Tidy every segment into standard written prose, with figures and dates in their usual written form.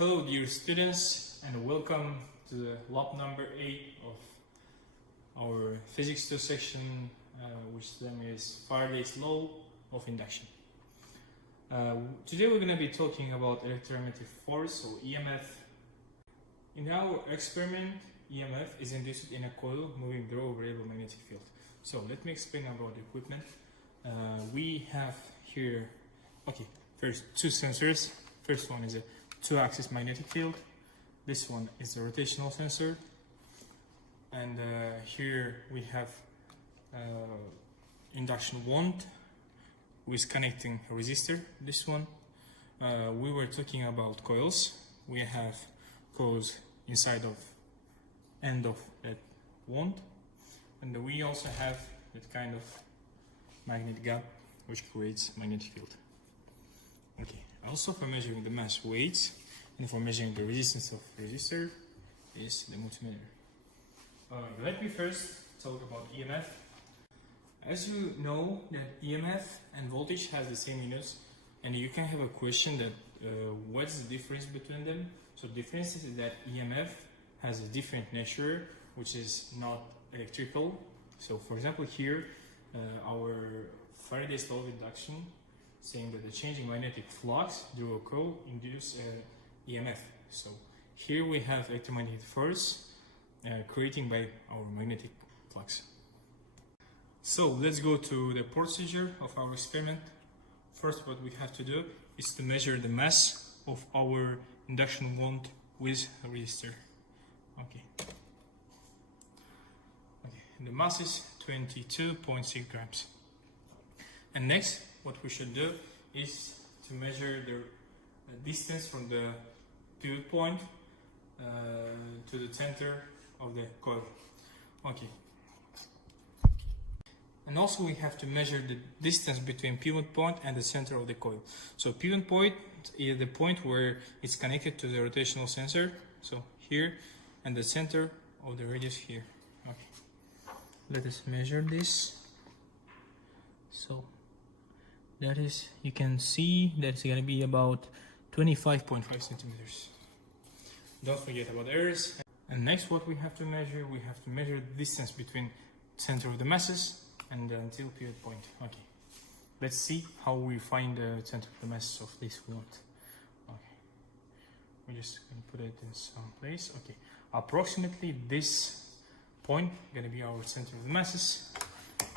Hello dear students, and welcome to the lab number 8 of our physics 2 section, which name is Faraday's law of induction. Today we're going to be talking about electromagnetic force, or EMF. In our experiment, EMF is induced in a coil moving through a variable magnetic field. So let me explain about the equipment. We have here, first two sensors. First one is a 2-axis magnetic field. This one is the rotational sensor, and here we have induction wand with connecting a resistor. This one, we were talking about coils. We have coils inside of end of that wand, and we also have that kind of magnet gap which creates magnetic field. Also for measuring the mass weights and for measuring the resistance of resistor is the multimeter. Let me first talk about EMF. As you know that EMF and voltage has the same units, and you can have a question that what's the difference between them. So the difference is that EMF has a different nature, which is not electrical. So for example here, our Faraday's law of induction saying that the changing magnetic flux through a coil induces EMF. So here we have electromagnetic force created by our magnetic flux. So let's go to the procedure of our experiment. First, what we have to do is to measure the mass of our induction wand with a resistor. The mass is 22.6 grams. And next, what we should do is to measure the distance from the pivot point to the center of the coil. And also we have to measure the distance between pivot point and the center of the coil. So pivot point is the point where it's connected to the rotational sensor, so here, and the center of the radius here. Let us measure this. So that is, you can see that's going to be about 25.5 centimeters. Don't forget about errors. And next, what we have to measure the distance between center of the masses and the until pivot point. Let's see how we find the center of the mass of this wand. We're just going to put it in some place. Approximately this point going to be our center of the masses.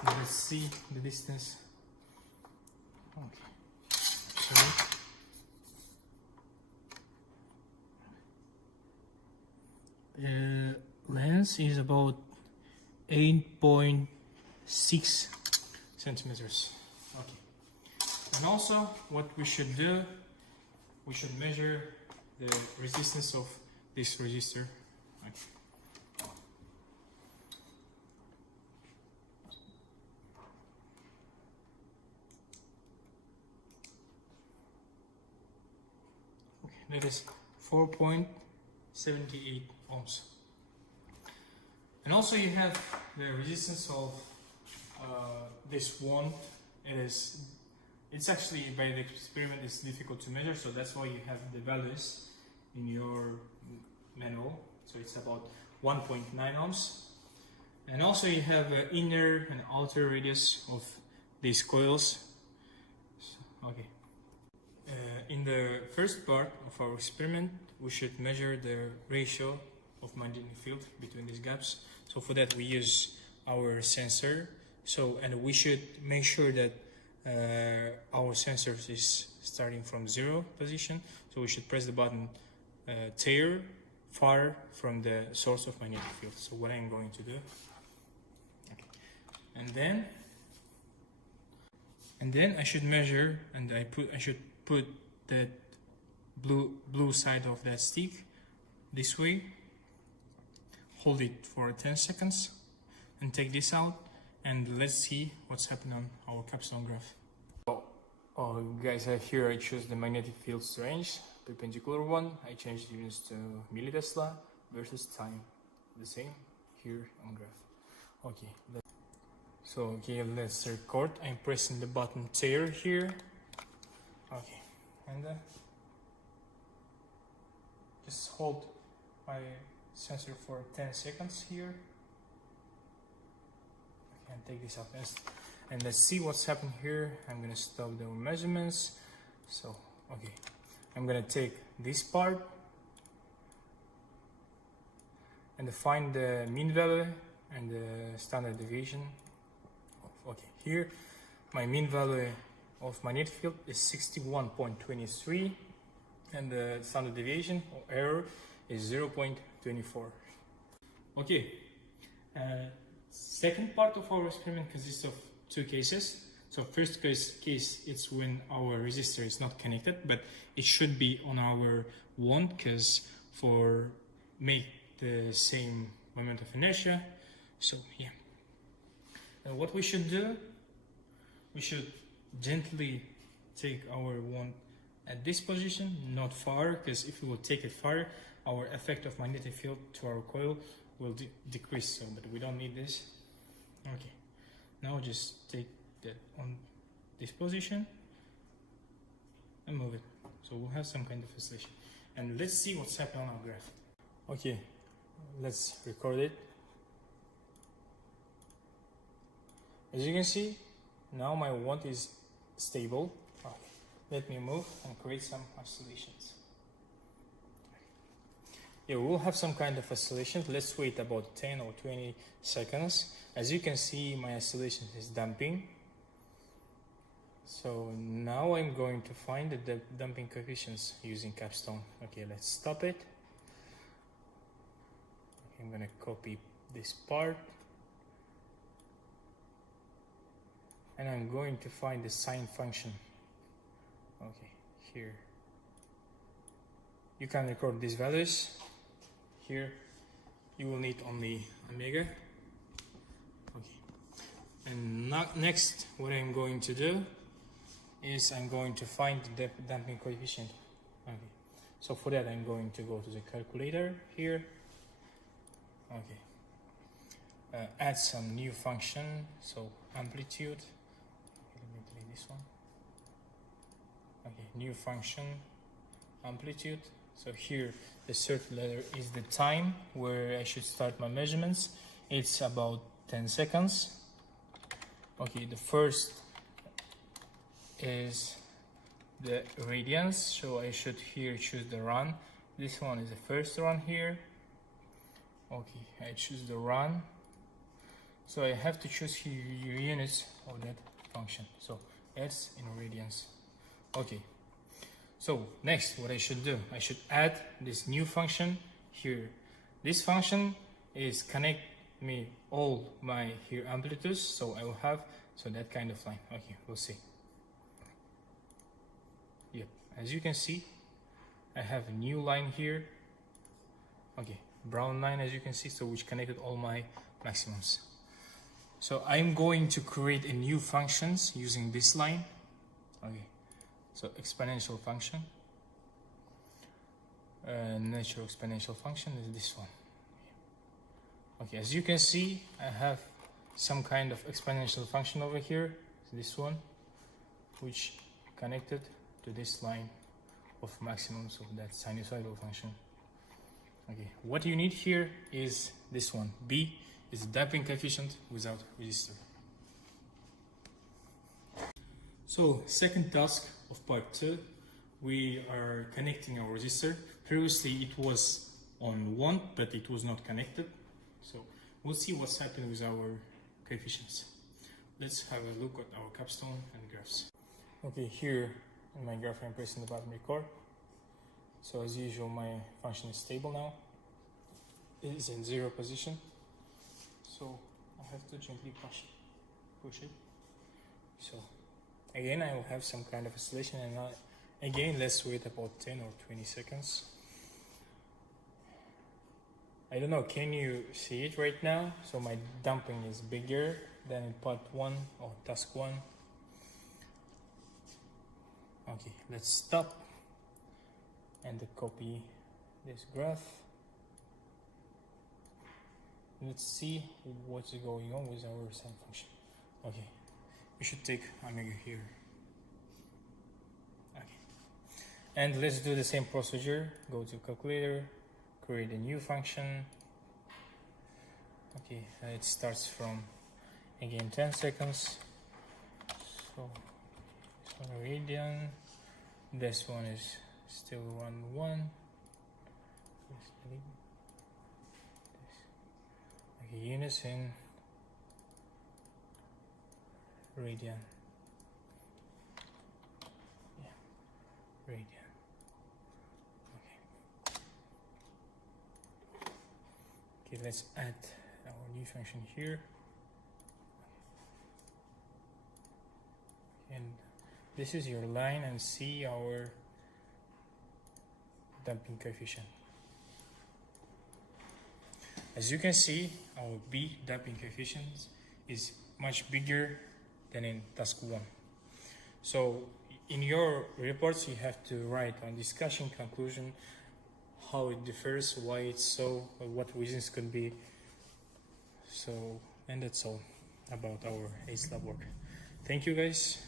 Let's see the distance. The length is about 8.6 centimeters. And also what we should do, we should measure the resistance of this resistor. That is 4.78 ohms. And also you have the resistance of this wand. It's actually, by the experiment, it's difficult to measure, so that's why you have the values in your manual. So it's about 1.9 ohms. And also you have inner and outer radius of these coils. In the first part of our experiment, we should measure the ratio of magnetic field between these gaps. So for that we use our sensor. And we should make sure that our sensor is starting from 0 position. So we should press the button tear far from the source of magnetic field. So what I'm going to do. And then I should measure, and I should put that blue side of that stick this way, hold it for 10 seconds and take this out, and let's see what's happening on our capstone graph. Guys, here I choose the magnetic field range, perpendicular one. I changed the units to millitesla versus time, the same here on graph. Let's record. I'm pressing the button tear here. And just hold my sensor for 10 seconds here. I can take this out and let's see what's happened here. I'm gonna stop the measurements. So, okay, I'm gonna take this part and find the mean value and the standard deviation. Okay, here my mean value of magnetic field is 61.23 and the standard deviation or error is 0.24. Okay, second part of our experiment consists of two cases. So first case it's when our resistor is not connected, but it should be on our wand because for make the same moment of inertia. So yeah, and what we should do, we should gently take our wand at this position, not far, because if we will take it far, our effect of magnetic field to our coil will decrease. So, but we don't need this. Okay, now just take that on this position and move it. So we'll have some kind of oscillation. And let's see what's happening on our graph. Okay, let's record it. As you can see, now my wand is stable. Okay. Let me move and create some oscillations. Yeah, we'll have some kind of oscillation. Let's wait about 10 or 20 seconds. As you can see, my oscillation is damping. So now I'm going to find the damping coefficients using capstone. Okay, let's stop it. Okay, I'm gonna copy this part. And I'm going to find the sine function. Okay, here. You can record these values. Here, you will need only omega. Okay. And next, what I'm going to do is I'm going to find the damping coefficient. Okay. So for that, I'm going to go to the calculator here. Okay. Add some new function. So amplitude. Let me delete this one. Okay, new function, amplitude. So here the third letter is the time where I should start my measurements. It's about 10 seconds. Okay, the first is the radians, so I should here choose the run. This one is the first run here. Okay, I choose the run. So I have to choose here units of that function. So S in radians. Okay, so next what I should do, I should add this new function here. This function is connect me all my here amplitudes, so I will have that kind of line. Okay, we'll see. Yep, as you can see, I have a new line here. Okay, brown line as you can see, so which connected all my maximums. So I'm going to create a new functions using this line. Okay. So exponential function, natural exponential function is this one. Okay, as you can see, I have some kind of exponential function over here, this one, which connected to this line of maximums of that sinusoidal function. Okay, what you need here is this one. B is the damping coefficient without resistor. So second task of part 2, we are connecting our resistor. Previously it was on 1, but it was not connected. So we'll see what's happening with our coefficients. Let's have a look at our capstone and graphs. Okay, here in my graph I'm pressing the button record. So as usual, my function is stable now. It is in 0 position. So I have to gently push it. So again, I will have some kind of oscillation, and again, let's wait about 10 or 20 seconds. I don't know, can you see it right now? So my damping is bigger than in part 1 or task 1. Okay, let's stop and copy this graph. Let's see what's going on with our sine function. Okay. We should take omega here. Okay. And let's do the same procedure. Go to calculator, create a new function. Okay, it starts from again 10 seconds. So radian. This one is still 1 okay, units in radian. Yeah, radian. Okay, let's add our new function here. And this is your line, and see our damping coefficient. As you can see, our B damping coefficient is much bigger than in task 1. So in your reports, you have to write on discussion conclusion how it differs, why it's so, what reasons could be. So, and that's all about our ACE lab work. Thank you guys.